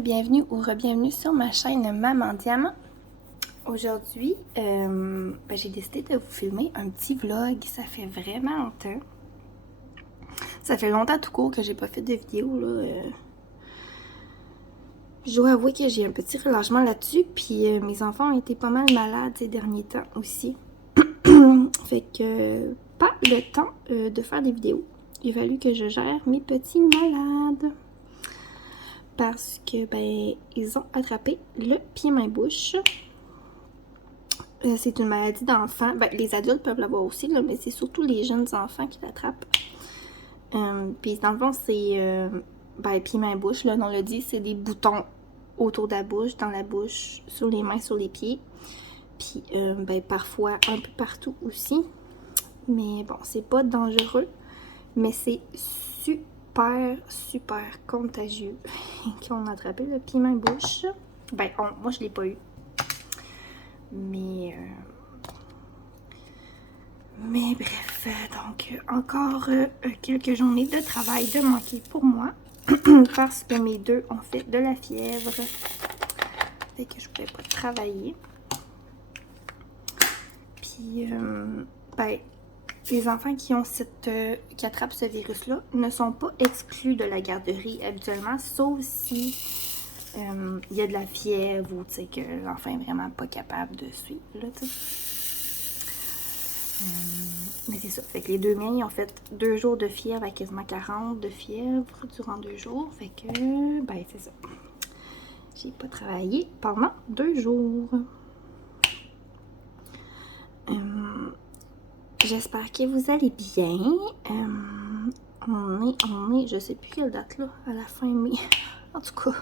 bienvenue ou re-bienvenue sur ma chaîne Maman Diamant. Aujourd'hui, j'ai décidé de vous filmer un petit vlog. Ça fait vraiment longtemps. Ça fait longtemps tout court que j'ai pas fait de vidéo là. Je dois avouer que j'ai un petit relâchement là-dessus. Puis mes enfants ont été pas mal malades ces derniers temps aussi. Fait que pas le temps de faire des vidéos. Il a fallu que je gère mes petits malades. Parce que, ils ont attrapé le pied-main-bouche. C'est une maladie d'enfant. Les adultes peuvent l'avoir aussi, là, mais c'est surtout les jeunes enfants qui l'attrapent. Puis, dans le fond, c'est pied-main-bouche. Le nom le dit, c'est des boutons autour de la bouche, dans la bouche, sur les mains, sur les pieds. Puis, parfois, un peu partout aussi. Mais bon, c'est pas dangereux. Mais c'est super contagieux qu'on a attrapé le pied-main-bouche. Moi, je l'ai pas eu. Mais bref, donc encore quelques journées de travail de manquer pour moi. Parce que mes deux ont fait de la fièvre. Fait que je pouvais pas travailler. Puis, les enfants qui attrapent ce virus-là ne sont pas exclus de la garderie habituellement, sauf si il y a de la fièvre ou que l'enfant est vraiment pas capable de suivre. Là, mais c'est ça. Fait que les deux miens, ils ont fait 2 jours de fièvre à quasiment 40 de fièvre durant 2 jours. Fait que, c'est ça. J'ai pas travaillé pendant 2 jours. J'espère que vous allez bien. On est, je sais plus quelle date là, à la fin mai. En tout cas,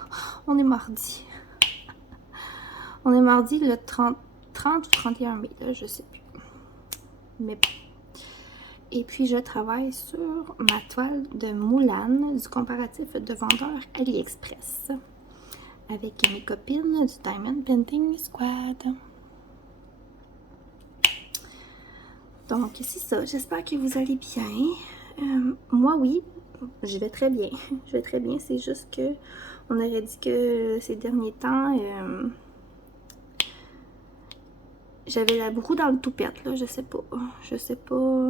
on est mardi. On est mardi le 30 ou 31 mai, là, je sais plus. Mais bon. Et puis, je travaille sur ma toile de Moulane, du comparatif de vendeur AliExpress. Avec mes copines du Diamond Painting Squad. Donc, c'est ça. J'espère que vous allez bien. Moi, oui. Je vais très bien. Je vais très bien. C'est juste que on aurait dit que ces derniers temps, j'avais la beaucoup dans le toupette, là. Je sais pas. Je sais pas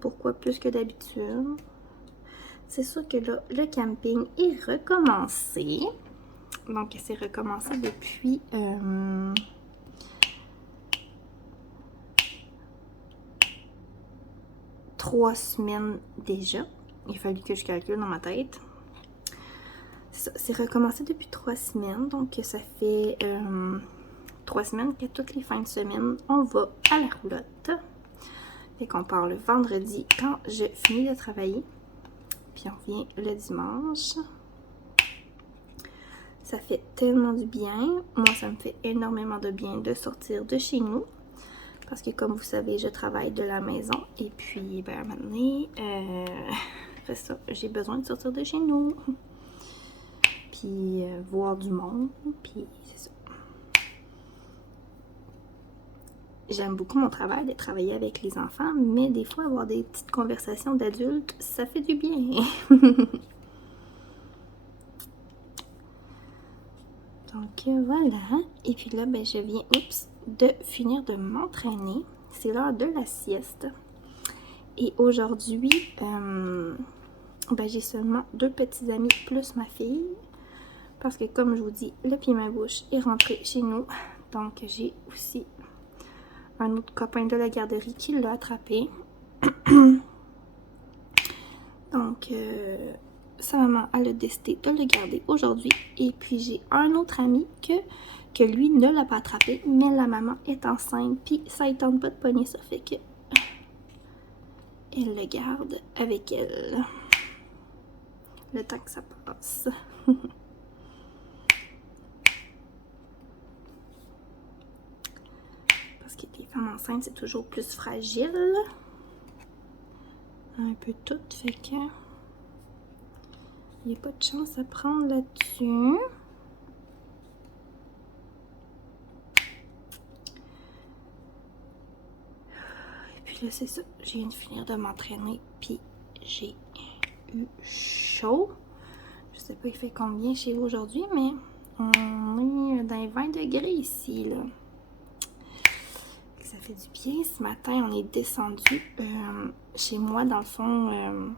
pourquoi plus que d'habitude. C'est sûr que là, le camping est recommencé. Donc, c'est recommencé depuis 3 semaines déjà. Il a fallu que je calcule dans ma tête. C'est recommencé depuis 3 semaines. Donc, ça fait 3 semaines que toutes les fins de semaine, on va à la roulotte. Fait qu'on part le vendredi quand je finis de travailler. Puis on vient le dimanche. Ça fait tellement du bien. Moi, ça me fait énormément de bien de sortir de chez nous. Parce que comme vous savez, je travaille de la maison. Et puis, à un moment donné, c'est ça, j'ai besoin de sortir de chez nous. Puis voir du monde. Puis c'est ça. J'aime beaucoup mon travail de travailler avec les enfants. Mais des fois, avoir des petites conversations d'adultes, ça fait du bien. Donc voilà. Et puis là, je viens, de finir de m'entraîner. C'est l'heure de la sieste. Et aujourd'hui, j'ai seulement 2 petits amis plus ma fille. Parce que comme je vous dis, le pied-main-bouche est rentré chez nous. Donc j'ai aussi un autre copain de la garderie qui l'a attrapé. Donc sa maman a décidé de le garder aujourd'hui. Et puis j'ai un autre ami que lui ne l'a pas attrapé, mais la maman est enceinte, puis ça ne tente pas de pogner ça, fait que elle le garde avec elle le temps que ça passe. Parce que les femmes enceintes, c'est toujours plus fragile. Un peu tout, fait que il n'y a pas de chance à prendre là-dessus. Là, c'est ça. Je viens de finir de m'entraîner, puis j'ai eu chaud. Je sais sais pas il fait combien chez vous aujourd'hui, mais on est dans les 20 degrés ici, là. Ça fait du bien. Ce matin, on est descendu chez moi, dans le fond.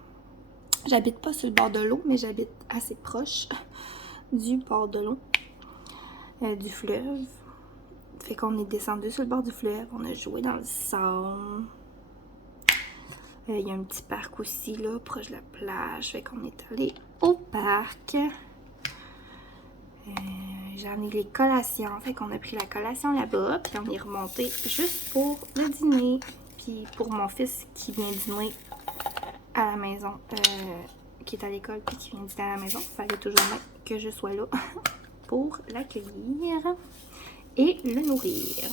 J'habite pas sur le bord de l'eau, mais j'habite assez proche du bord de l'eau, du fleuve. Fait qu'on est descendu sur le bord du fleuve, on a joué dans le sable. Il y a un petit parc aussi, là, proche de la plage. Fait qu'on est allé au parc. J'en ai les collations. Fait qu'on a pris la collation là-bas, puis on est remonté juste pour le dîner. Puis pour mon fils qui vient dîner à la maison, qui est à l'école, puis qui vient dîner à la maison, il fallait toujours bien que je sois là pour l'accueillir et le nourrir.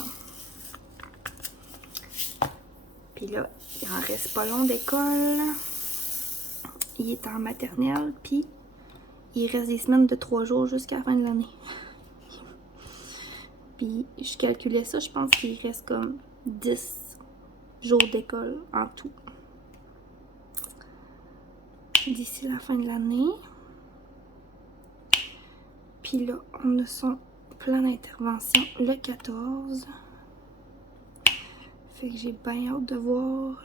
Puis là, il en reste pas long d'école. Il est en maternelle, puis il reste des semaines de 3 jours jusqu'à la fin de l'année. Puis je calculais ça, je pense qu'il reste comme 10 jours d'école en tout. D'ici la fin de l'année. Puis là, on a son plan d'intervention le 14. Fait que j'ai bien hâte de voir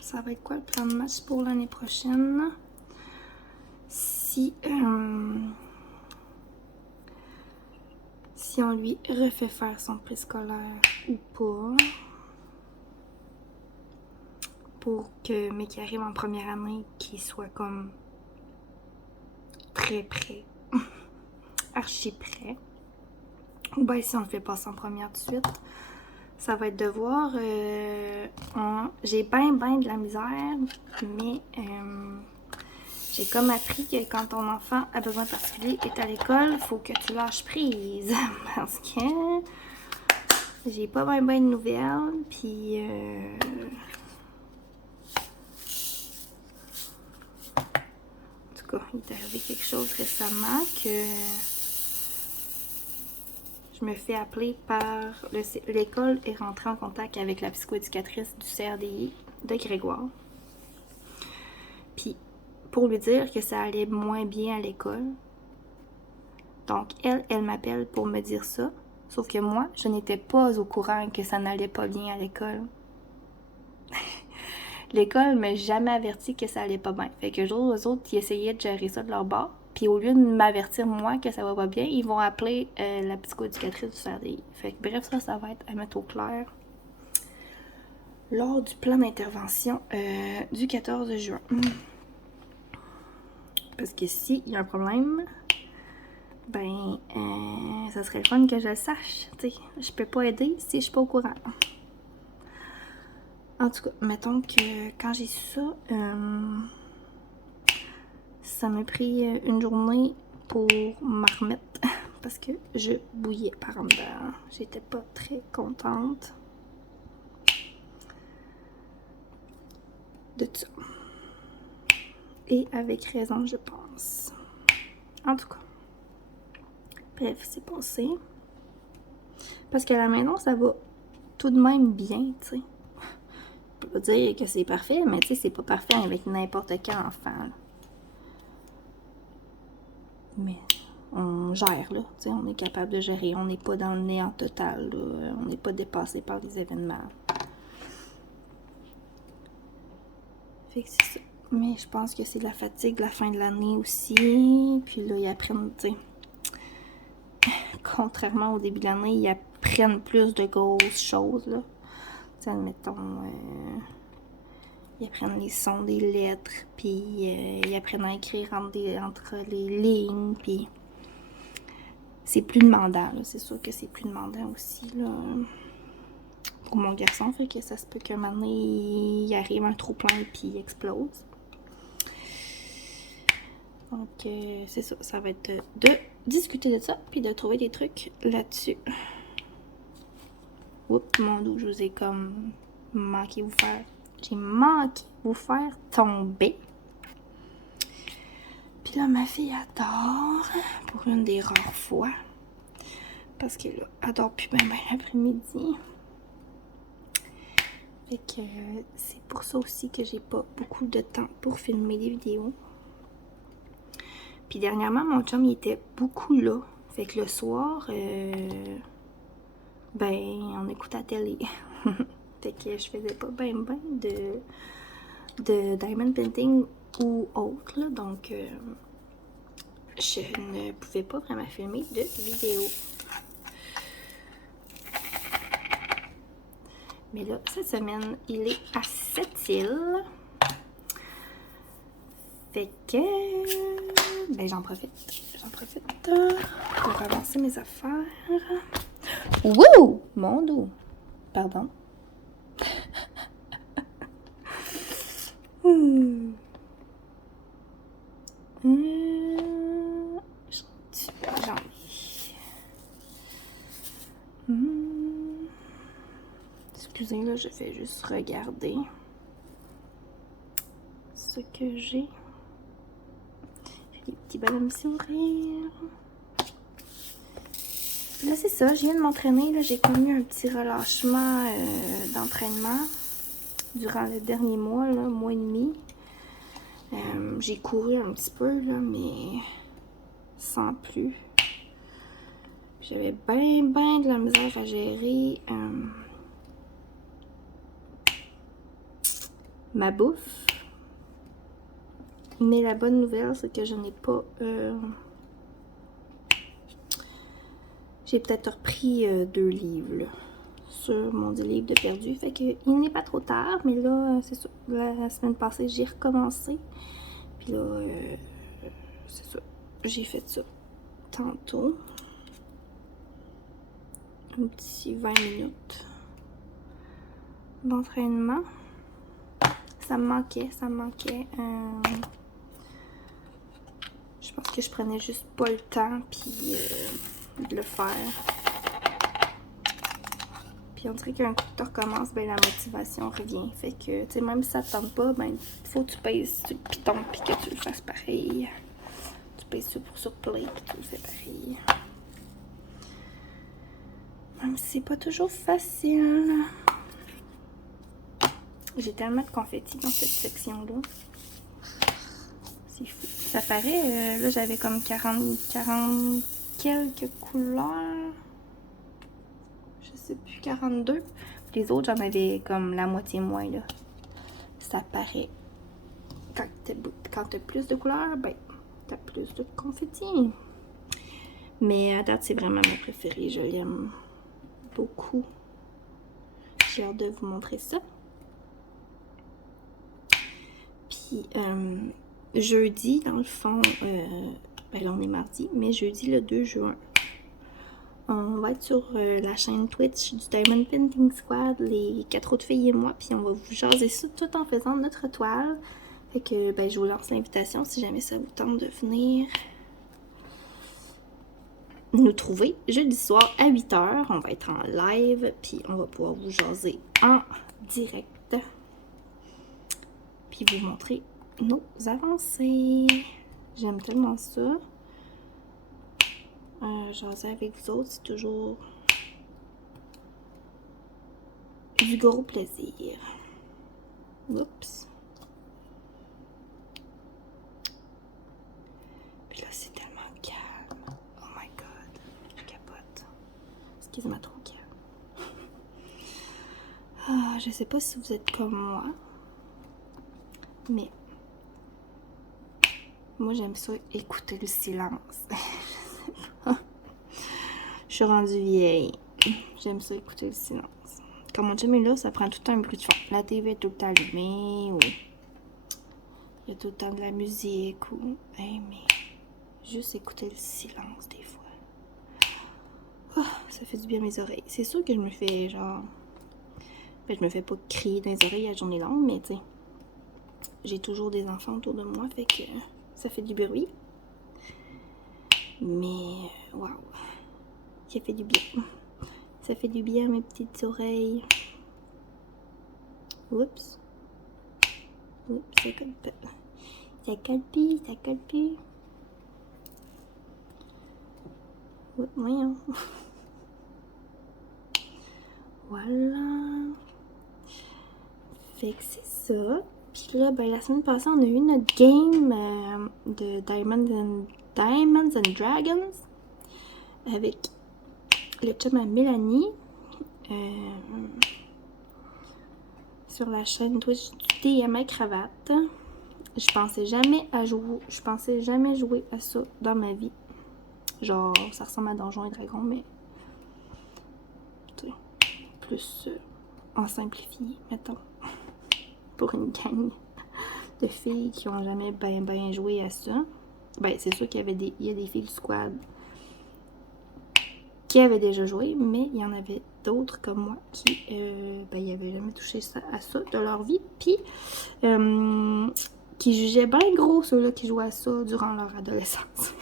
ça va être quoi le plan de match pour l'année prochaine. Si on lui refait faire son préscolaire ou pas. Pour que, mais qu'il arrive en première année, qu'il soit comme très prêt. Archi prêt. Ou bien si on le fait passer en première tout de suite. Ça va être de voir. J'ai bien de la misère, mais j'ai comme appris que quand ton enfant a besoin particulier est à l'école, il faut que tu lâches prise. Parce que j'ai pas bien de nouvelles, puis en tout cas, il est arrivé quelque chose récemment que je me fais appeler par l'école est rentrée en contact avec la psychoéducatrice du CRDI de Grégoire. Puis pour lui dire que ça allait moins bien à l'école. Donc elle m'appelle pour me dire ça. Sauf que moi, je n'étais pas au courant que ça n'allait pas bien à l'école. L'école m'a jamais averti que ça allait pas bien. Fait que eux autres, ils essayaient de gérer ça de leur bord. Puis au lieu de m'avertir moi que ça va pas bien, ils vont appeler la psychoéducatrice du CRDI. Fait que bref, ça va être à mettre au clair lors du plan d'intervention du 14 juin. Parce que s'il y a un problème, ben ça serait le fun que je le sache. T'sais, je peux pas aider si je suis pas au courant. En tout cas, mettons que quand j'ai su ça, ça m'a pris une journée pour m'en remettre parce que je bouillais par en dedans. J'étais pas très contente de ça. Et avec raison, je pense. En tout cas. Bref, c'est passé. Parce qu'à la maison, ça va tout de même bien, tu sais. Je peux pas dire que c'est parfait, mais tu sais, c'est pas parfait avec n'importe quel enfant. Là. Mais on gère, là. Tu sais, on est capable de gérer. On n'est pas dans le néant total, là. On n'est pas dépassé par les événements. Fait que c'est ça. Mais je pense que c'est de la fatigue de la fin de l'année aussi. Puis là, ils apprennent, tu sais. Contrairement au début de l'année, ils apprennent plus de grosses choses, là. Tu sais, admettons, ils apprennent les sons des lettres, puis ils apprennent à écrire entre les lignes, puis c'est plus demandant, là. C'est sûr que c'est plus demandant aussi, là, pour mon garçon, fait que ça se peut qu'un moment donné, il arrive un trop-plein, puis il explose. Donc, c'est ça, ça va être de discuter de ça, puis de trouver des trucs là-dessus. Oups, mon doux, je vous ai comme manqué vous faire. J'ai manqué vous faire tomber. Puis là, ma fille adore, pour une des rares fois, parce qu'elle adore plus bien l'après-midi. Fait que c'est pour ça aussi que j'ai pas beaucoup de temps pour filmer des vidéos. Puis dernièrement, mon chum, il était beaucoup là. Fait que le soir, on écoute la télé. Fait que je faisais pas ben de diamond painting ou autre, là. Donc, je ne pouvais pas vraiment filmer de vidéo. Mais là, cette semaine, il est à Sept-Îles. Fait que, j'en profite pour avancer mes affaires. Wouh! Mon dos! Pardon. J'en ai. Excusez, là, je vais juste regarder ce que j'ai. J'ai des petits bonhommes sourires. Là, c'est ça, je viens de m'entraîner. Là, j'ai connu un petit relâchement d'entraînement durant le dernier mois, là, mois et demi. J'ai couru un petit peu, là, mais sans plus. J'avais bien de la misère à gérer ma bouffe. Mais la bonne nouvelle, c'est que je n'ai pas... j'ai peut-être repris 2 livres là, sur mon 10 livres de perdu. Fait que il n'est pas trop tard, mais là, c'est ça. La semaine passée, j'ai recommencé. Puis là, c'est ça. J'ai fait ça tantôt. Un petit 20 minutes d'entraînement. Ça me manquait. Je pense que je prenais juste pas le temps puis de le faire. Puis on dirait qu'un coup que tu recommences, la motivation revient. Fait que, tu sais, même si ça te tente pas, faut que tu pèses sur le piton puis que tu le fasses pareil. Tu pèses sur play puis tu le fais pareil. Même si c'est pas toujours facile. J'ai tellement de confettis dans cette section-là. C'est fou. Ça paraît, là j'avais comme 40 quelques couleurs. Je sais plus, 42. Les autres, j'en avais comme la moitié moins, là. Ça paraît. Quand t'as plus de couleurs, t'as plus de confettis. Mais à date, c'est vraiment ma préférée. Je l'aime beaucoup. J'ai hâte de vous montrer ça. Puis, jeudi, dans le fond, là, on est mardi, mais jeudi, le 2 juin, on va être sur la chaîne Twitch du Diamond Painting Squad, les 4 autres filles et moi, puis on va vous jaser ça tout en faisant notre toile. Fait que, je vous lance l'invitation si jamais ça vous tente de venir nous trouver jeudi soir à 8h. On va être en live, puis on va pouvoir vous jaser en direct. Puis vous montrer nos avancées. J'aime tellement ça. Jaser avec vous autres, c'est toujours du gros plaisir. Oups. Puis là, c'est tellement calme. Oh my god. Je capote. Excusez-moi, trop calme. Je sais pas si vous êtes comme moi. Mais moi, j'aime ça écouter le silence. Je sais pas. Je suis rendue vieille. J'aime ça écouter le silence. Quand mon chum est là, ça prend tout le temps un bruit de fond. La TV est tout le temps allumée ou il y a tout le temps de la musique ou... mais juste écouter le silence des fois. Oh, ça fait du bien à mes oreilles. C'est sûr que je me fais genre... je me fais pas crier dans les oreilles à journée longue, mais tu sais, j'ai toujours des enfants autour de moi, fait que ça fait du bruit. Mais, waouh, ça fait du bien. Ça fait du bien à mes petites oreilles. Oups. Oups, ça colle pas. Ça colle plus, ça colle plus. Oups, voyons. Voilà. Fait que c'est ça. Puis là, ben, la semaine passée, on a eu notre game de Diamonds and Dragons avec le chum à Mélanie sur la chaîne Twitch du DM à cravate. Je pensais jamais jouer à ça dans ma vie. Genre, ça ressemble à Donjons et Dragons, mais plus en simplifié, mettons. Pour une gang de filles qui ont jamais bien joué à ça. Ben, c'est sûr qu'il y a des filles du squad qui avaient déjà joué, mais il y en avait d'autres comme moi qui ils avaient jamais touché à ça de leur vie, puis qui jugeaient bien gros ceux-là qui jouaient à ça durant leur adolescence.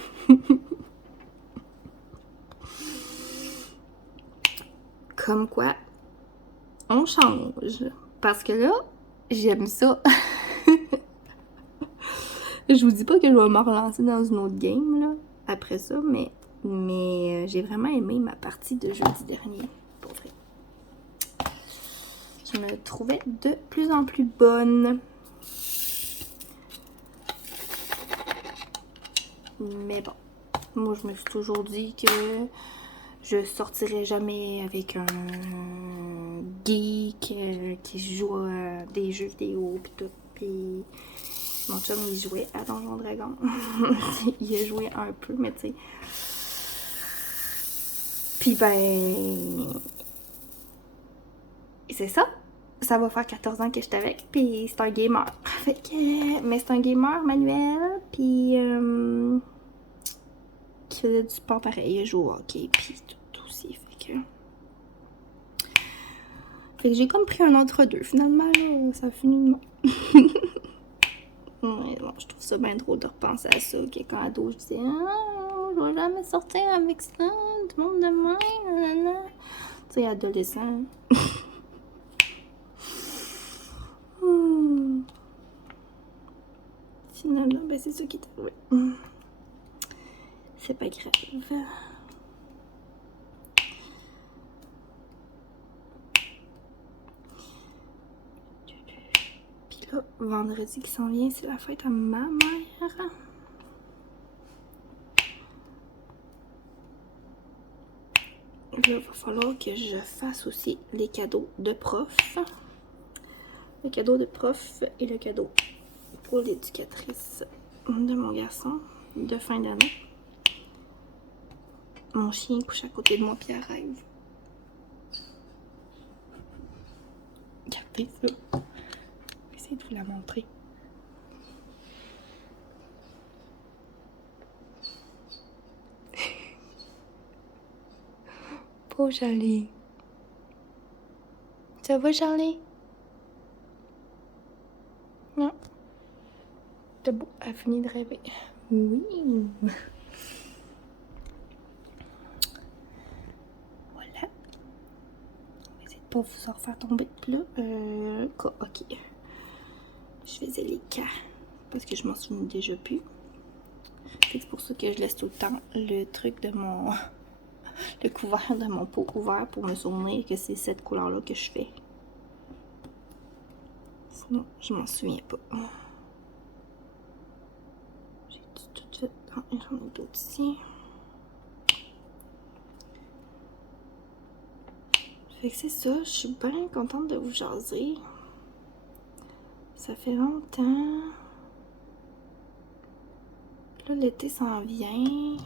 Comme quoi, on change. Parce que là, j'aime ça. Je vous dis pas que je vais me relancer dans une autre game, là, après ça, mais j'ai vraiment aimé ma partie de jeudi dernier, pour vrai. Je me trouvais de plus en plus bonne. Mais bon, moi je me suis toujours dit que je sortirais jamais avec un geek qui joue à des jeux vidéo pis tout. Pis mon chum il jouait à Donjons Dragons. Il a joué un peu, mais tu sais. Puis ben, c'est ça. Ça va faire 14 ans que je suis avec, puis c'est un gamer. Fait que, mais c'est un gamer manuel, puis qui faisait du sport pareil, il joue au hockey, puis tout aussi. Fait que j'ai comme pris un entre-deux. Finalement, là, ça a fini de moi. Ouais, bon, je trouve ça bien drôle de repenser à ça, que quand ado, je disais, ah, je vais jamais sortir avec ça, du monde de même, nanana. Tu sais, adolescent. Finalement, ben c'est ça qui est arrivé. C'est pas grave. Puis là, vendredi qui s'en vient, c'est la fête à ma mère. Là, il va falloir que je fasse aussi les cadeaux de prof. Le cadeau de prof et le cadeau pour l'éducatrice de mon garçon de fin d'année. Mon chien couche à côté de moi puis elle rêve. Regardez ça. Je vais essayer de vous la montrer. Pauvre Charlie. Ça va, Charlie? Non. C'est beau, elle a fini de rêver. Oui. Voilà. On va essayer de pas vous en refaire tomber. Puis là, ok. Je faisais les cas parce que je m'en souviens déjà plus. C'est pour ça que je laisse tout le temps le truc de mon... le couvert de mon pot ouvert pour me souvenir que c'est cette couleur-là que je fais. Sinon, je m'en souviens pas. J'ai tout fait. Ah, j'en ai d'autres ici. Fait que c'est ça, je suis bien contente de vous jaser. Ça fait longtemps. Là, l'été s'en vient.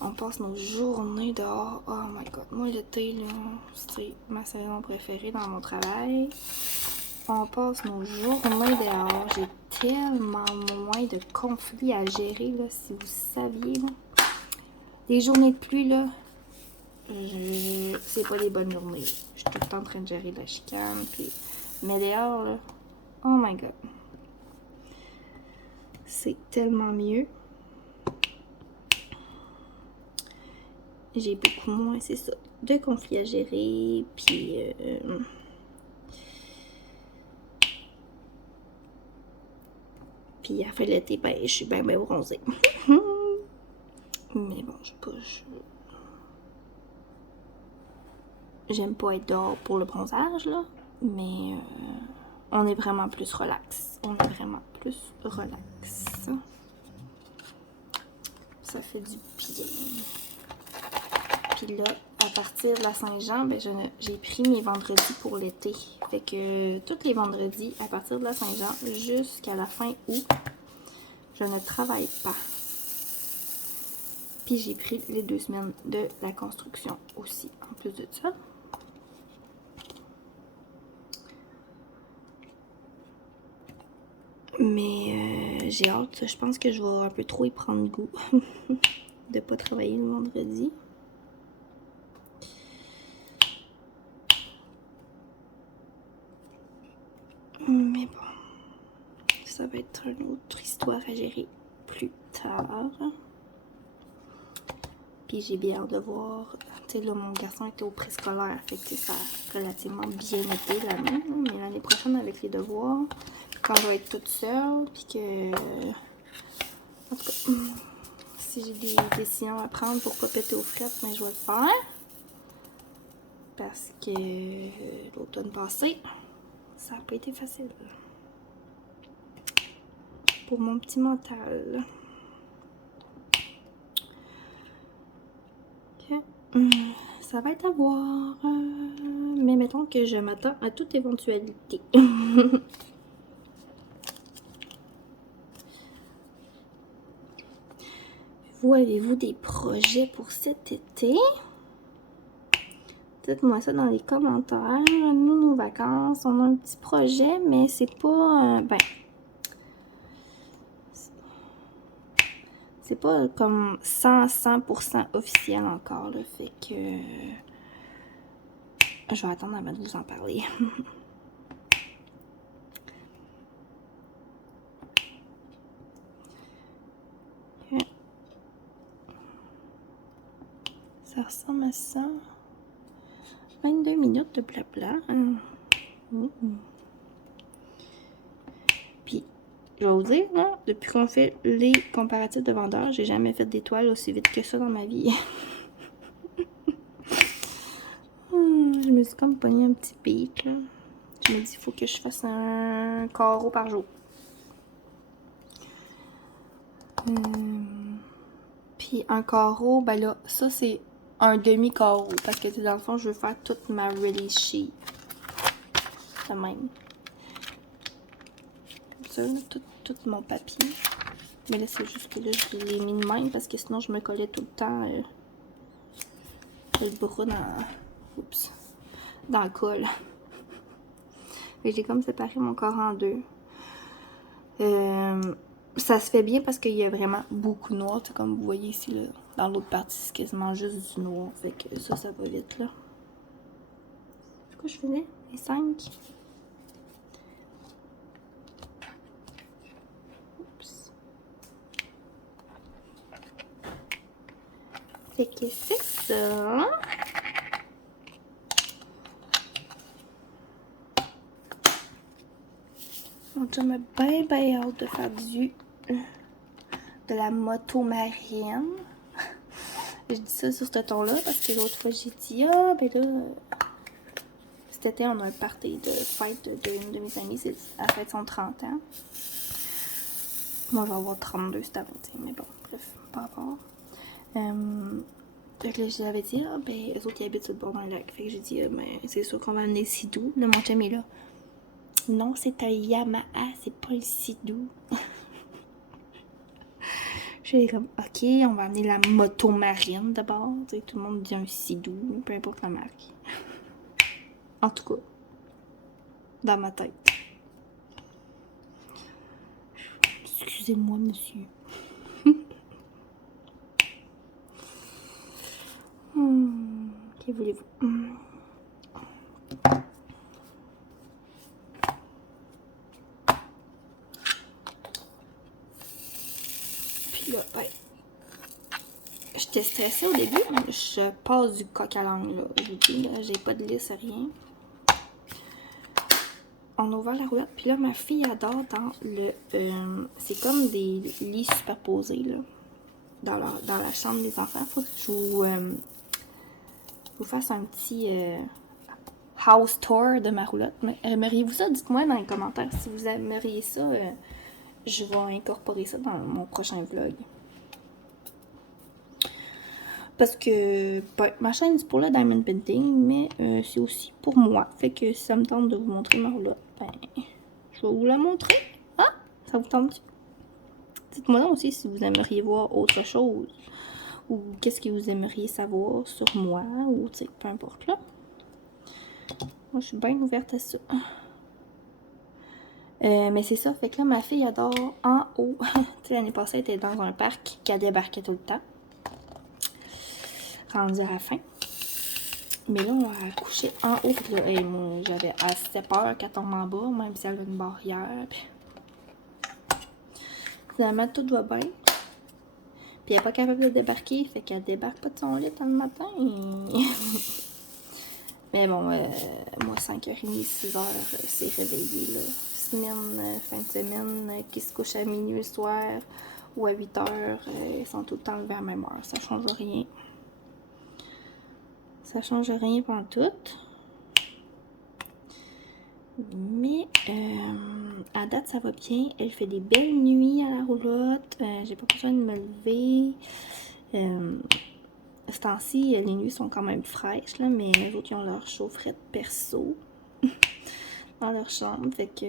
On passe nos journées dehors. Oh my god, moi l'été, là, c'est ma saison préférée dans mon travail. On passe nos journées dehors. J'ai tellement moins de conflits à gérer, là, si vous saviez, là. Les journées de pluie, là, c'est pas des bonnes journées. Je suis tout le temps en train de gérer de la chicane, puis... Mais dehors, là, oh my god. C'est tellement mieux. J'ai beaucoup moins, c'est ça, de conflits à gérer, puis... Puis à la fin de l'été, ben, je suis bien bronzée. Mais bon, j'aime pas être dehors pour le bronzage, là. Mais on est vraiment plus relax. On est vraiment plus relax. Ça fait du bien. Puis là, à partir de la Saint-Jean, ben j'ai pris mes vendredis pour l'été. Fait que tous les vendredis, à partir de la Saint-Jean, jusqu'à la fin août, je ne travaille pas. Puis j'ai pris les 2 semaines de la construction aussi, en plus de ça. Mais j'ai hâte, je pense que je vais un peu trop y prendre goût de pas travailler le vendredi. Mais bon, ça va être une autre histoire à gérer plus tard. Puis j'ai bien hâte de voir. Tu sais, là, mon garçon était au préscolaire, fait que ça a relativement bien été l'année. Mais l'année prochaine, avec les devoirs, quand je vais être toute seule, puis que. En tout cas, si j'ai des décisions à prendre pour pas péter aux frettes, mais je vais le faire. Parce que l'automne passé, ça n'a pas été facile. Pour mon petit mental. Ok. Ça va être à voir. Mais mettons que je m'attends à toute éventualité. Vous, avez-vous des projets pour cet été? Dites-moi ça dans les commentaires. Nous, nos vacances, on a un petit projet, mais c'est pas... c'est pas comme 100% officiel encore, là. Fait que... je vais attendre avant de vous en parler. Ça ressemble à ça. 22 minutes de blabla. Puis, je vais vous dire, là, depuis qu'on fait les comparatifs de vendeurs, j'ai jamais fait d'étoiles aussi vite que ça dans ma vie. Je me suis comme pogné un petit pic, là. Je me dis, il faut que je fasse un carreau par jour. Puis un carreau, ben là, ça c'est un demi-carreau. Parce que dans le fond, je veux faire toute ma release sheet. De même. Comme ça, là, tout mon papier. Mais là, c'est juste que là, je l'ai mis de même parce que sinon, je me collais tout le temps le bras dans le col. Et j'ai comme séparé mon corps en deux. Ça se fait bien parce qu'il y a vraiment beaucoup de noir. Comme vous voyez ici, là, dans l'autre partie, c'est quasiment juste du noir. Fait que ça va vite, là. C'est quoi je faisais? Les 5. Oups. Fait que c'est ça. Mon chum a bien hâte de faire de la moto marine. Je dis ça sur ce ton-là parce que l'autre fois j'ai dit ah ben là cet été on a un party de fête d'une de mes amies, c'est elle fête son 30 ans. Moi je vais avoir 32 cette année, mais bon, bref, pas rapport. Donc là je l'avais dit ah ben eux autres ils habitent sur le bord d'un lac. Fait que j'ai dit ben c'est sûr qu'on va amener Sidou. Là mon chum est là. Non, c'est un Yamaha, c'est pas un Sidou. J'ai comme, ok, on va amener la moto marine d'abord. Tout le monde dit un Sidou, peu importe la marque. En tout cas, dans ma tête. Excusez-moi, monsieur. Que voulez-vous? Puis là, ben, j'étais stressée au début. Je passe du coq à l'âne, là. Je vous dis, là, j'ai pas de lisse, rien. On a ouvert la roulotte, puis là, ma fille adore dans le... c'est comme des lits superposés, là. Dans la chambre des enfants. Faut que je vous fasse un petit... house tour de ma roulotte. Aimeriez-vous ça? Dites-moi dans les commentaires si vous aimeriez ça. Je vais incorporer ça dans mon prochain vlog. Parce que ma chaîne c'est pour le diamond painting, mais c'est aussi pour moi. Fait que si ça me tente de vous montrer ma roulotte, je vais vous la montrer. Ah! Ça vous tente? Dites-moi donc aussi si vous aimeriez voir autre chose. Ou qu'est-ce que vous aimeriez savoir sur moi. Ou tu sais, peu importe là. Moi je suis bien ouverte à ça. Mais c'est ça, fait que là ma fille adore en haut. Tu sais, l'année passée elle était dans un parc qu'elle débarquait tout le temps. Rendue à la fin. Mais là, on va coucher en haut. Puis là, hey, moi, j'avais assez peur qu'elle tombe en bas, même si elle a une barrière. Puis... finalement, tout va bien. Puis elle n'est pas capable de débarquer, fait qu'elle débarque pas de son lit le matin. Mais bon, moi, 5h30, 6h, c'est réveillé. Là. Semaine, fin de semaine, qui se couche à minuit le soir ou à 8h, ils sont tout le temps levés à la même heure. Ça change rien. Ça change rien pendant tout. Mais à date, ça va bien. Elle fait des belles nuits à la roulotte. J'ai pas besoin de me lever. Ce temps-ci, les nuits sont quand même fraîches, là, mais les autres, ils ont leur chaufferette perso dans leur chambre. Fait que...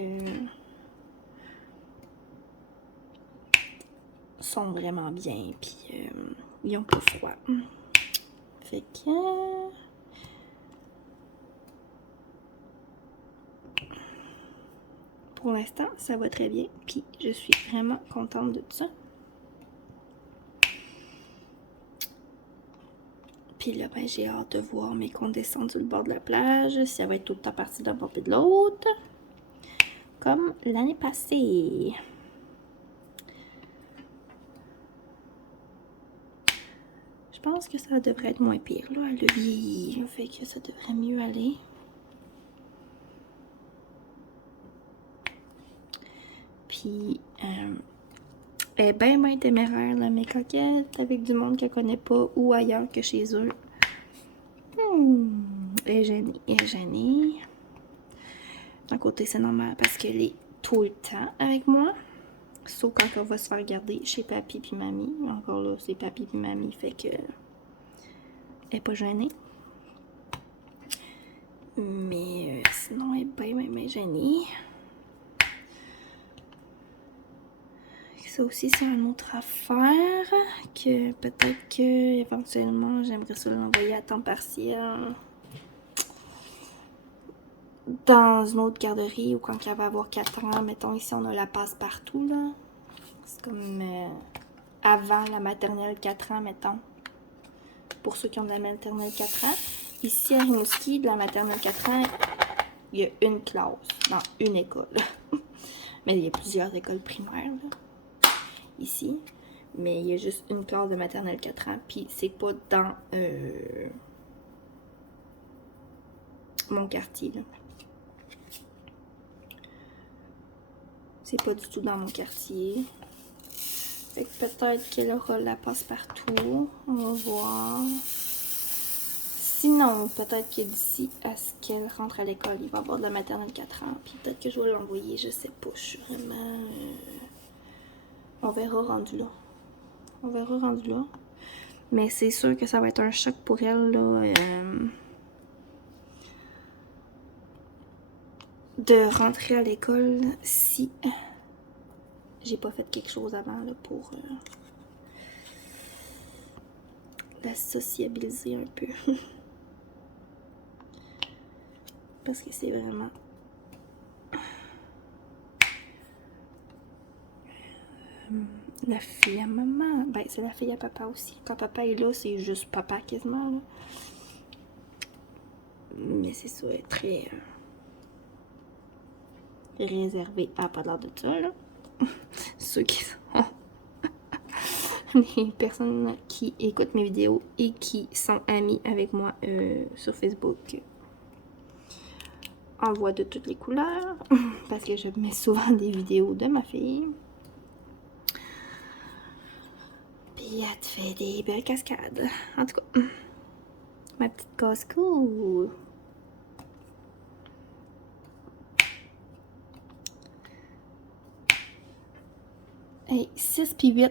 sont vraiment bien. Puis, ils ont pas froid. Fait que... pour l'instant, ça va très bien. Puis, je suis vraiment contente de tout ça. Puis là, ben, j'ai hâte de voir mes comptes descendre sur le bord de la plage. Si ça va être tout le temps parti d'un bord et de l'autre. Comme l'année passée. Je pense que ça devrait être moins pire. Là, elle a vieilli. Fait que ça devrait mieux aller. Puis, elle est bien téméraire, là, mes coquettes, avec du monde qu'elle connaît pas ou ailleurs que chez eux. Elle est gênée. D'un côté, c'est normal parce qu'elle est tout le temps avec moi. Sauf quand on va se faire garder chez papy puis mamie. Encore là, c'est papy puis mamie, fait que... elle est pas gênée. Mais sinon, elle est bien gênée. Ça aussi, c'est une autre affaire que peut-être que éventuellement j'aimerais ça l'envoyer à temps partiel dans une autre garderie ou quand elle va avoir 4 ans. Mettons, ici, on a la passe-partout, là. C'est comme avant la maternelle 4 ans, mettons. Pour ceux qui ont de la maternelle 4 ans. Ici, à Rimouski, de la maternelle 4 ans, il y a une classe dans une école. Mais il y a plusieurs écoles primaires, là. Ici, mais il y a juste une classe de maternelle 4 ans, puis c'est pas dans mon quartier, là. C'est pas du tout dans mon quartier. Fait que peut-être qu'elle aura la passe-partout. On va voir. Sinon, peut-être que d'ici à ce qu'elle rentre à l'école, il va avoir de la maternelle 4 ans. Puis peut-être que je vais l'envoyer, je sais pas. Je suis vraiment... on verra rendu là. On verra rendu là. Mais c'est sûr que ça va être un choc pour elle, là. De rentrer à l'école si j'ai pas fait quelque chose avant, là, pour la sociabiliser un peu. Parce que c'est vraiment... la fille à maman. Ben, c'est la fille à papa aussi. Quand papa est là, c'est juste papa quasiment, là. Mais c'est ça, elle est très réservée. Ah, pas l'air de ça, là. Ceux qui sont... les personnes qui écoutent mes vidéos et qui sont amies avec moi sur Facebook. En voit de toutes les couleurs. Parce que je mets souvent des vidéos de ma fille. Puis elle te fait des belles cascades. En tout cas, ma petite casse-cou. Hey, 6 puis 8.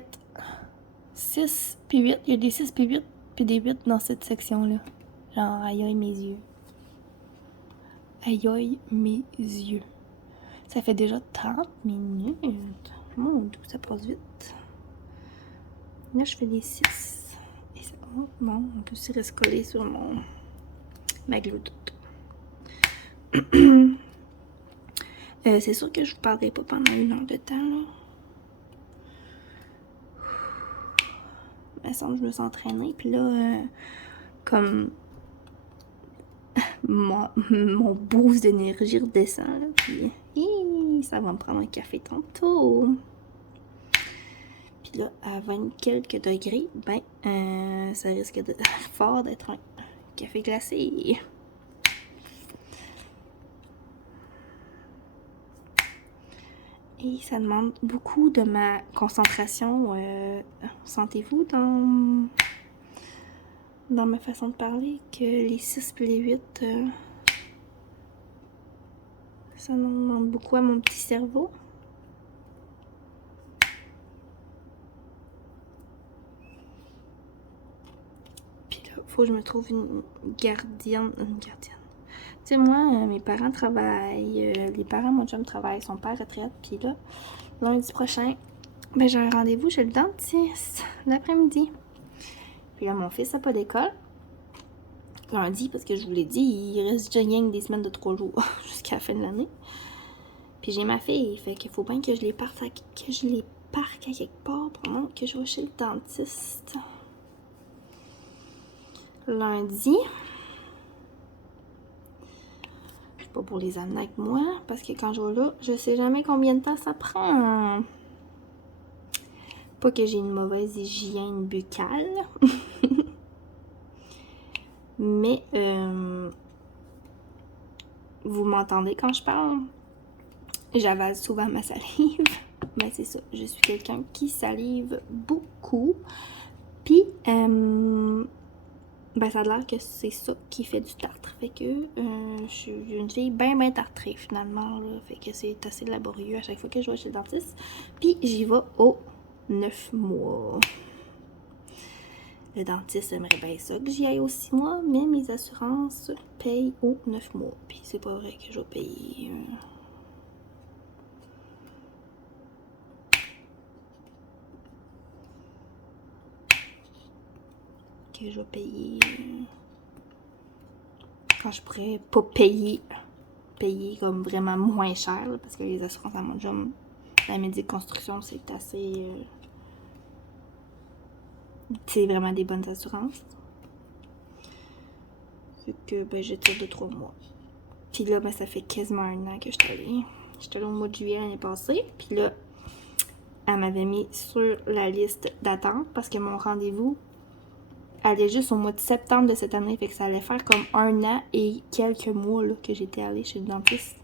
6 puis 8. Il y a des 6 puis 8 puis des 8 dans cette section-là. Genre, aïe aïe mes yeux. Aïe aïe mes yeux. Ça fait déjà 30 minutes. Mon Dieu, ça passe vite. Là, je fais des 6. Et ça, oh, bon, on peut aussi rester collé sur ma Bluetooth. C'est sûr que je vous parlerai pas pendant 1 heure de temps, là. Il me semble que je me suis entraînée, puis là, comme mon boost d'énergie redescend, là, puis ça va me prendre un café tantôt. Puis là, à 20 quelques degrés, ben, ça risque de fort d'être un café glacé. Et ça demande beaucoup de ma concentration. Sentez-vous dans ma façon de parler que les 6 puis les 8, ça demande beaucoup à mon petit cerveau. Puis là, faut que je me trouve une gardienne. Tu sais, moi, mes parents travaillent, les parents de mon chum travaillent, ils sont pas à retraite. Puis là, lundi prochain, ben j'ai un rendez-vous chez le dentiste l'après-midi. Puis là, mon fils n'a pas d'école. Lundi, parce que je vous l'ai dit, il reste déjà rien que des semaines de 3 jours jusqu'à la fin de l'année. Puis j'ai ma fille, fait qu'il faut bien que je les parque à quelque part pendant que je vais chez le dentiste. Lundi. Pas pour les amener avec moi, parce que quand je vais là, je sais jamais combien de temps ça prend. Pas que j'ai une mauvaise hygiène buccale, mais vous m'entendez quand je parle? J'avale souvent ma salive. Ben c'est ça, je suis quelqu'un qui salive beaucoup. Puis, ben ça a l'air que c'est ça qui fait du tartre. Fait que je suis une fille bien tartrée finalement. Là. Fait que c'est assez laborieux à chaque fois que je vais chez le dentiste. Puis j'y vais aux 9 mois. Le dentiste aimerait bien ça que j'y aille aux 6 mois, mais mes assurances payent aux 9 mois. Puis c'est pas vrai que je vais payer... que je vais payer... quand je pourrais pas payer comme vraiment moins cher, là, parce que les assurances à mon job, la Médic Construction, c'est assez... c'est vraiment des bonnes assurances. Fait que, ben, je tire de 3 mois. Puis là, ben, ça fait quasiment 1 an que je suis allée. J'étais allée au mois de juillet l'année passée. Puis là, elle m'avait mis sur la liste d'attente parce que mon rendez-vous allait juste au mois de septembre de cette année. Fait que ça allait faire comme 1 an et quelques mois là, que j'étais allée chez le dentiste.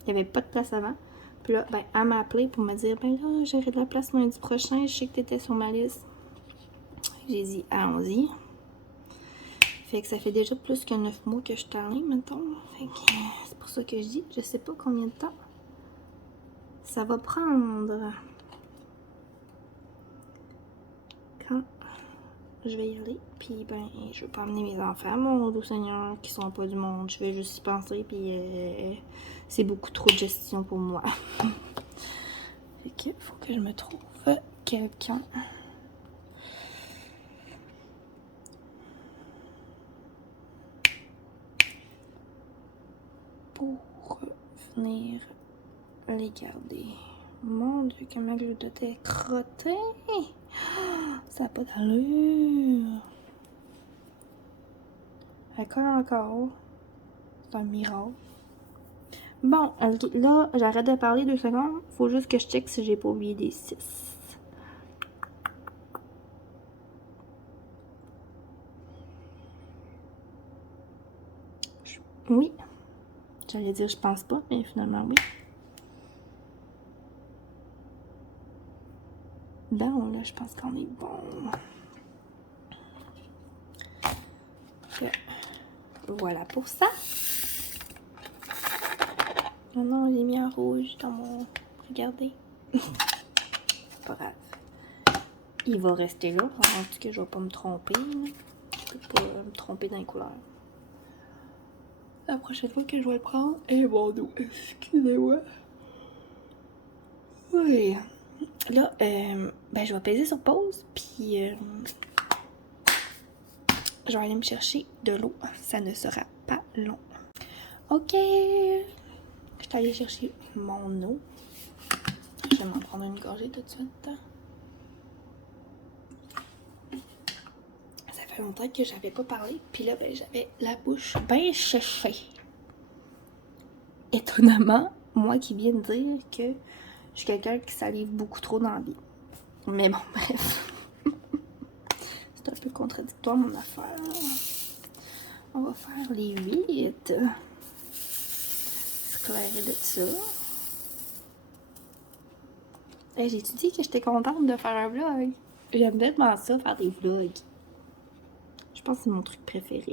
Il n'y avait pas de place avant. Puis là, ben, elle m'a appelé pour me dire, ben là, j'aurai de la place lundi prochain. Je sais que tu étais sur ma liste. J'ai dit, allons-y. Fait que ça fait déjà plus que 9 mois que je suis allée, mettons. Fait que c'est pour ça que je dis, je sais pas combien de temps ça va prendre. Quand je vais y aller. Puis ben, je vais pas emmener mes enfants, mon doux Seigneur, qui sont pas du monde. Je vais juste y penser, puis c'est beaucoup trop de gestion pour moi. Fait que faut que je me trouve quelqu'un. Pour venir les garder. Mon Dieu, que ma glutote est crottée! Ça n'a pas d'allure! Elle colle encore. C'est un miracle. Bon, là, j'arrête de parler 2 secondes. Faut juste que je check si j'ai pas oublié des 6. Oui. J'allais dire je pense pas, mais finalement oui. Bon, là, je pense qu'on est bon. Voilà pour ça. Oh non, j'ai mis un rouge dans mon... Regardez. c'est pas grave. Il va rester là, en tout cas, je vais pas me tromper. Je peux pas me tromper dans les couleurs. La prochaine fois que je vais le prendre, et mon dos, excusez-moi. Oui. Là, ben, je vais peser sur pause, puis je vais aller me chercher de l'eau. Ça ne sera pas long. Ok. Je suis allée chercher mon eau. Je vais m'en prendre une gorgée tout de suite. Ça fait longtemps que j'avais pas parlé, puis là, ben, j'avais la bouche bien séchée. Étonnamment, moi qui viens de dire que je suis quelqu'un qui salive beaucoup trop dans la vie. Mais bon, bref. C'est un peu contradictoire mon affaire. On va faire les 8. Se clairer de ça. Hey, j'ai-tu dit que j'étais contente de faire un vlog? J'aime tellement ça, faire des vlogs. Je pense que c'est mon truc préféré.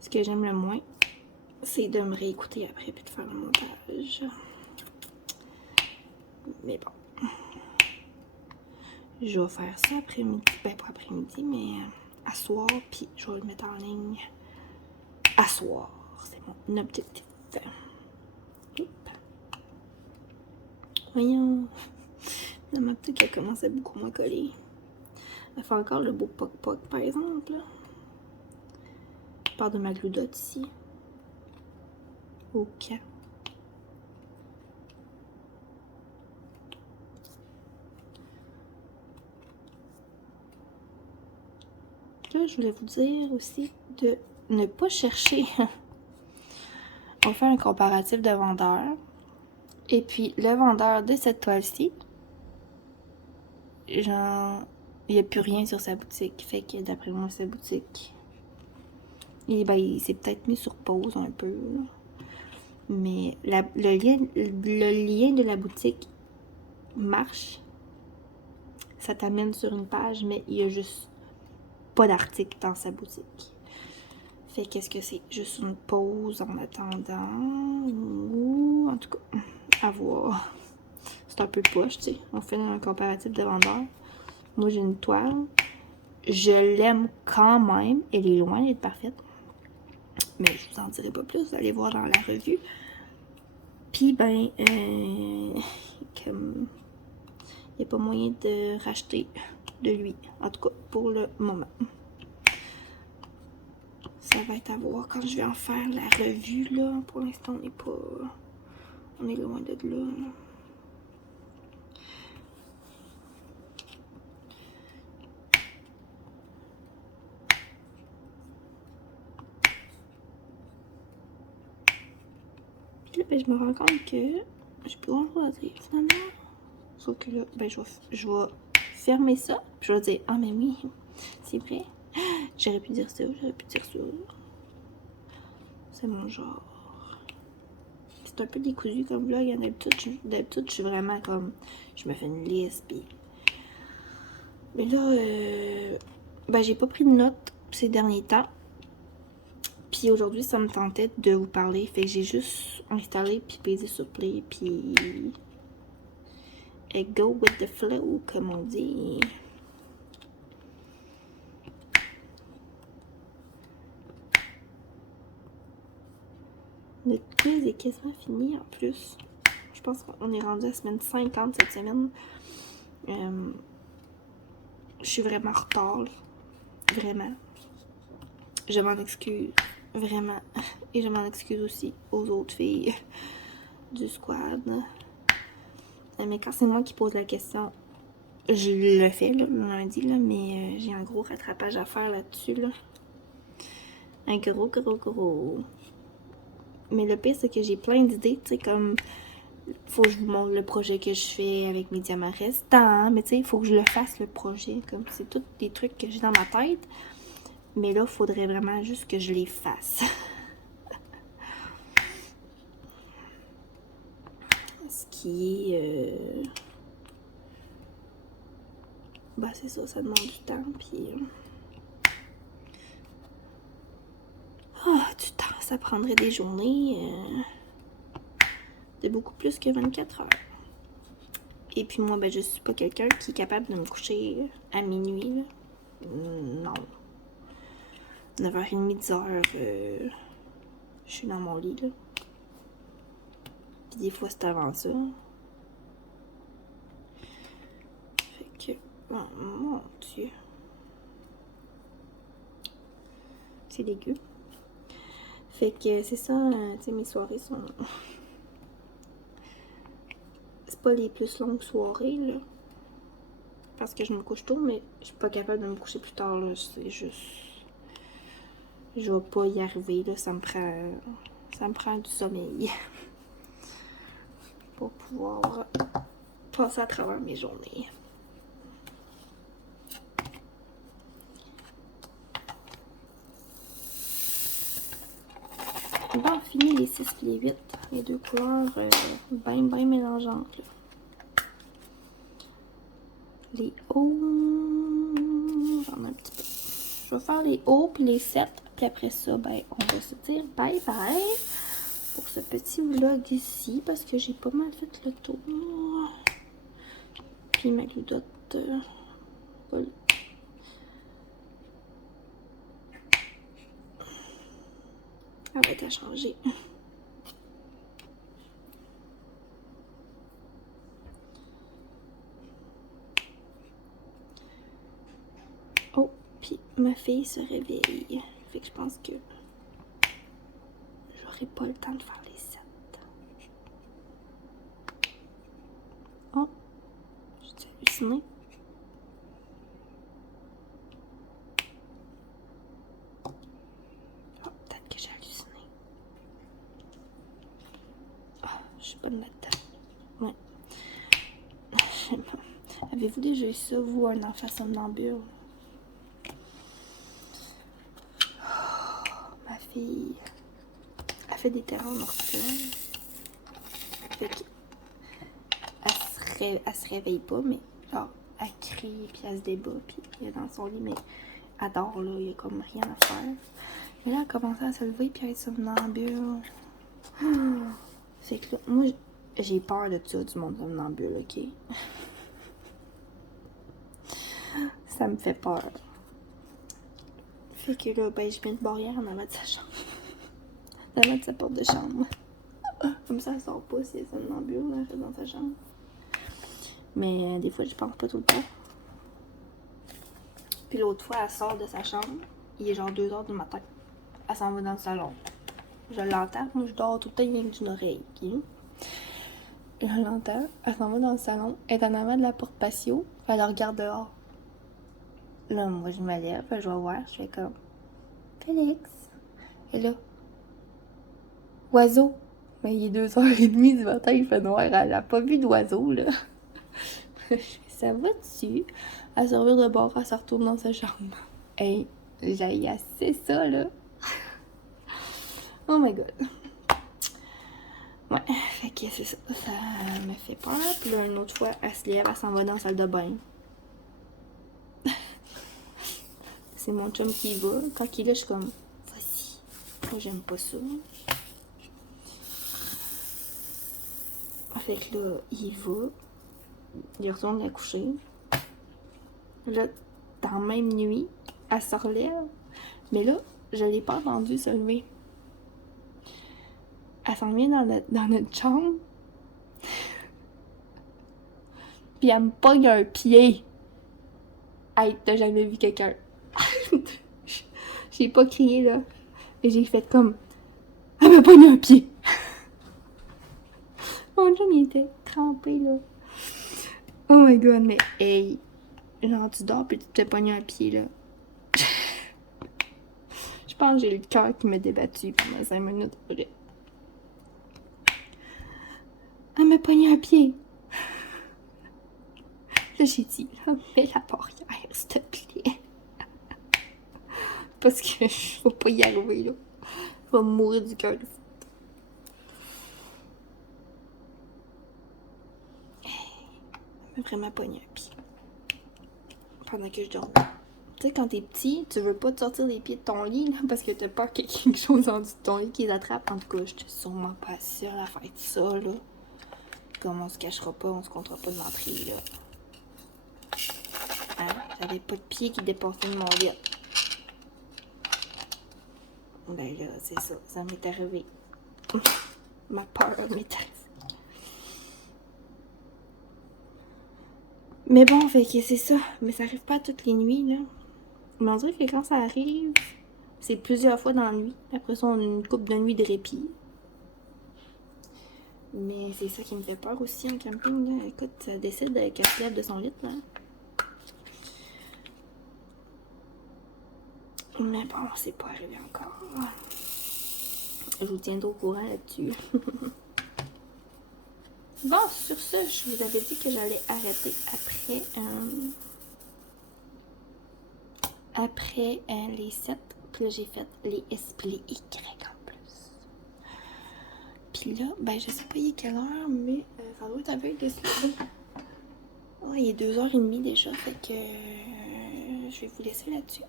Ce que j'aime le moins, c'est de me réécouter après puis de faire le montage. Mais bon. Je vais faire ça après-midi. Ben, pas après-midi, mais à soir. Puis je vais le mettre en ligne à soir. C'est mon objectif. Oups. Voyons. Ma petite elle commence à beaucoup moins coller. Elle fait encore le beau poc-poc, par exemple. Je parle de ma gloudotte ici. Ok. Là, je voulais vous dire aussi de ne pas chercher. On va faire un comparatif de vendeurs. Et puis, le vendeur de cette toile-ci, genre, il n'y a plus rien sur sa boutique. Fait que d'après moi, sa boutique, ben, il s'est peut-être mis sur pause un peu. Là. Mais le lien de la boutique marche. Ça t'amène sur une page, mais il y a juste pas d'article dans sa boutique. Fait qu'est-ce que c'est? Juste une pause en attendant. Ou en tout cas, à voir. C'est un peu poche, tu sais. On fait un comparatif de vendeurs. Moi, j'ai une toile. Je l'aime quand même. Elle est loin d'être parfaite. Mais je vous en dirai pas plus. Vous allez voir dans la revue. Puis, ben, comme il n'y a pas moyen de racheter de lui. En tout cas, pour le moment. Ça va être à voir quand je vais en faire la revue, là. Pour l'instant, on n'est pas... On est loin de là. Puis là, ben, je me rends compte que je peux en choisir, finalement. Sauf que là, ben, je vais fermer ça. Puis je vais dire, ah, mais oui, c'est vrai. J'aurais pu dire ça, j'aurais pu dire ça. C'est mon genre. C'est un peu décousu comme vlog. D'habitude, je suis vraiment comme... Je me fais une liste, puis... Mais là, ben, j'ai pas pris de notes ces derniers temps. Puis aujourd'hui, ça me tentait de vous parler. Fait que j'ai juste installé, puis pesé sur play, puis... Et go with the flow, comme on dit. Notre quiz est quasiment fini en plus. Je pense qu'on est rendu à la semaine 50 cette semaine. Je suis vraiment en retard. Vraiment. Je m'en excuse. Vraiment. Et je m'en excuse aussi aux autres filles du squad. Mais quand c'est moi qui pose la question, je le fais là, le lundi, là, mais j'ai un gros rattrapage à faire là-dessus. Là. Un gros. Mais le pire, c'est que j'ai plein d'idées, tu sais, comme... Faut que je vous montre le projet que je fais avec mes diamants restants, mais tu sais, il faut que je le fasse, le projet. Comme c'est tous des trucs que j'ai dans ma tête. Mais là, il faudrait vraiment juste que je les fasse. Ce qui est... bah, c'est ça, ça demande du temps, puis... du temps, ça prendrait des journées de beaucoup plus que 24 heures. Et puis moi, ben, je suis pas quelqu'un qui est capable de me coucher à minuit, là. Non. 9h30, 10h, je suis dans mon lit, là. Puis des fois, c'est avant ça. Fait que, oh mon Dieu. C'est dégueu. Fait que c'est ça, tu sais, mes soirées sont... C'est pas les plus longues soirées, là. Parce que je me couche tôt, mais je suis pas capable de me coucher plus tard, là. C'est juste... Je vais pas y arriver, là. Ça me prend du sommeil. Pour pouvoir passer à travers mes journées. Bon, fini les 6 et les 8. Les deux couleurs bien mélangeantes, là. Les hauts, j'en ai un petit peu. Je vais faire les hauts puis les 7. Puis après ça, ben, on va se dire bye bye pour ce petit vlog ici. Parce que j'ai pas mal fait le tour. Puis ma gludotte, voilà. Elle va être à changer. Oh, puis ma fille se réveille. Fait que je pense que j'aurai pas le temps de faire les 7. Oh, j'ai halluciné. Oh, peut-être que j'ai halluciné. Oh, je suis bonne là-dedans. Ouais. Avez-vous déjà eu ça, vous, un enfant somnambule? Ma fille, elle fait des terreurs nocturnes. Fait qu'elle se réveille pas, mais genre, elle crie, puis elle se débat, puis elle est dans son lit, mais elle dort, là, il y a comme rien à faire. Mais là, elle a commencé à se lever, puis à être somnambule. Fait que là, moi, j'ai peur de ça, du monde somnambule, ok? Ça me fait peur. Fait que là, ben, je mets une barrière en avant de sa chambre. En avant de sa porte de chambre. Comme ça, elle sort pas si elle est somnambule, elle reste dans sa chambre. Mais des fois, je pense pas tout le temps. Puis l'autre fois, elle sort de sa chambre. Il est genre 2h du matin. Elle s'en va dans le salon. Je l'entends. Moi, je dors tout le temps avec d'une oreille. Okay? Je l'entends. Elle s'en va dans le salon. Elle est en avant de la porte patio. Elle regarde dehors. Là, moi, je me lève. Je vais voir. Je fais comme... Félix. Et là... Oiseau. Mais il est 2h30 du matin. Il fait noir. Elle a pas vu d'oiseau, là. Je fais, ça va dessus. Elle se revient de bord. Elle se retourne dans sa chambre. Hey, j'ai assez ça, là. Oh my god. Ouais, fait que c'est ça. Ça me fait peur. Puis là, une autre fois, elle se lève, elle s'en va dans la salle de bain. C'est mon chum qui y va. Quand il est là, je suis comme, vas-y. Moi, j'aime pas ça. Fait que là, il va. Il retourne la coucher. Là, dans la même nuit, elle se relève. Mais là, je l'ai pas entendue se lever. Elle s'en vient dans notre chambre. Puis elle me pogne un pied. Hey, t'as jamais vu quelqu'un. J'ai pas crié, là. Et j'ai fait comme... Elle me pogne un pied. Mon chum, il était trempé, là. Oh my god, mais hey. Genre, tu dors puis tu te pognes un pied, là. Je pense que j'ai le cœur qui m'a débattu pendant 5 minutes. Elle m'a pogné un pied. Là, j'ai dit, là, mets la barrière, s'il te plaît. Parce que je vais pas y arriver, là. Je vais mourir du cœur. Elle m'a vraiment pogné un pied. Pendant que je dormais. Tu sais, quand t'es petit, tu veux pas te sortir les pieds de ton lit, là, parce que t'as peur qu'il y ait quelque chose en dessous de ton lit qui les attrape. En tout cas, j'étais sûrement pas sûre à faire ça, là. comme on se cachera pas, on se comptera pas de l'entrée, là. Hein? J'avais pas de pied qui dépassait de mon lit. Ben là, c'est ça, ça m'est arrivé. Ma peur m'est arrivée. Mais bon, fait que c'est ça. Mais ça arrive pas toutes les nuits, là. Mais on dirait que quand ça arrive, c'est plusieurs fois dans la nuit. Après ça, on a une couple de nuits de répit. Mais c'est ça qui me fait peur aussi en camping, là. Écoute, ça décide qu'elle se lève de son lit, là. Mais bon, c'est pas arrivé encore. Je vous tiendrai au courant là-dessus. Bon, sur ce, je vous avais dit que j'allais arrêter après les 7. Puis là, j'ai fait les S puis les Y en plus. Puis là, ben je sais pas il est quelle heure, mais ça doit être avec de se lever. Oh, il est 2h30 déjà, fait que je vais vous laisser là-dessus.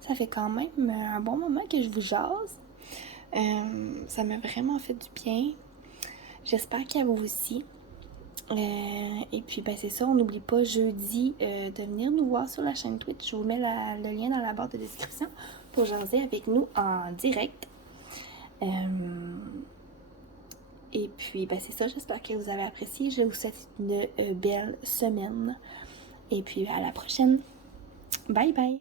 Ça fait quand même un bon moment que je vous jase. Ça m'a vraiment fait du bien. J'espère qu'à vous aussi. Et puis ben c'est ça, on n'oublie pas jeudi de venir nous voir sur la chaîne Twitch. Je vous mets le lien dans la barre de description pour jaser avec nous en direct. Et puis ben c'est ça, j'espère que vous avez apprécié. Je vous souhaite une belle semaine. Et puis à la prochaine. Bye bye!